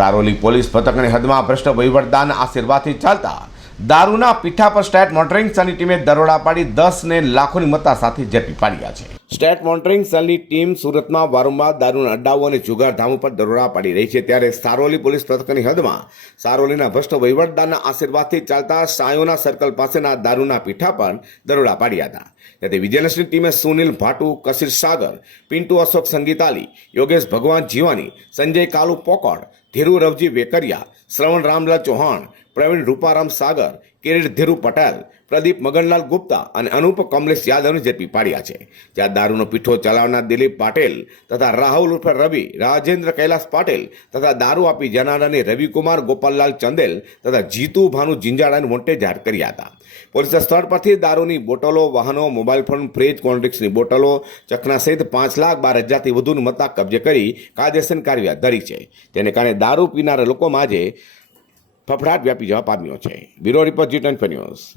Saroli police પથકની હદમાં ભ્રષ્ટ વહીવટદારના આશીર્વાદથી ચાલતા દારૂના પીઠા પર સ્ટેટ મોનિટરિંગ સેલની ટીમે દરોડા પાડી દસ ને લાખોની મત્તા સાથે ઝડપી પાડ્યા છે. સ્ટેટ મોનિટરિંગ સેલની ટીમ સુરતમાં વારંવાર દારૂના અડ્ડાઓ અને જુગારધામો પર દરોડા પાડી રહી છે ત્યારે સારોલી પોલીસ પથકની હદમાં સારોલીના ભ્રષ્ટ વહીવટદારના આશીર્વાદથી ચાલતા સાયોના સર્કલ પાસેના દારૂના પીઠા પર દરોડા પાડ્યા હતા. તેથી વિજયલક્ષ્મી ટીમે સુનિલ ભાટુ, કશીર સાગર, પિન્ટુ અશોક સંગીતાલી, યોગેશ ભગવાન જીવાની, સંજય કાલુ પોકડ ધીરુ રવજી વેકરિયા, શ્રવણ રામલાલ ચૌહાણ, પ્રવીણ રૂપારામ સાગર કિરીટ ધીરુ પટેલ, પ્રદીપ મગનલાલ ગુપ્તા અને અનુપ કમલેશ યાદવને ઝડપી પાડ્યા છે. જ્યાં દારૂનો પીઠો ચલાવનાર દિલીપ પાટેલ તથા રાહુલ ઉર્ફે રવિ, રાજેન્દ્ર કૈલાસ પાટેલ તથા દારૂ આપી જનારાને રવિકુમાર ગોપાલલાલ ચંદેલ તથા જીતુ ભાનુ જિંજાડાને વોન્ટેજ જાહેર કર્યા હતા. પોલીસે સ્થળ પરથી દારૂની બોટલો, વાહનો, મોબાઈલ ફોન, ફ્રીજ, કોલ્ડ્રિંક્સની બોટલો ચકના સહિત પાંચ લાખ બાર હજારથી વધુની મત્તા કબજે કરી કાયદેસર કાર્યવાહી ધરી છે. તેને કારણે દારૂ પીનારા લોકોમાં આજે ફફડાટ વ્યાપી જવા પામ્યો છે. Bureau report G twenty news.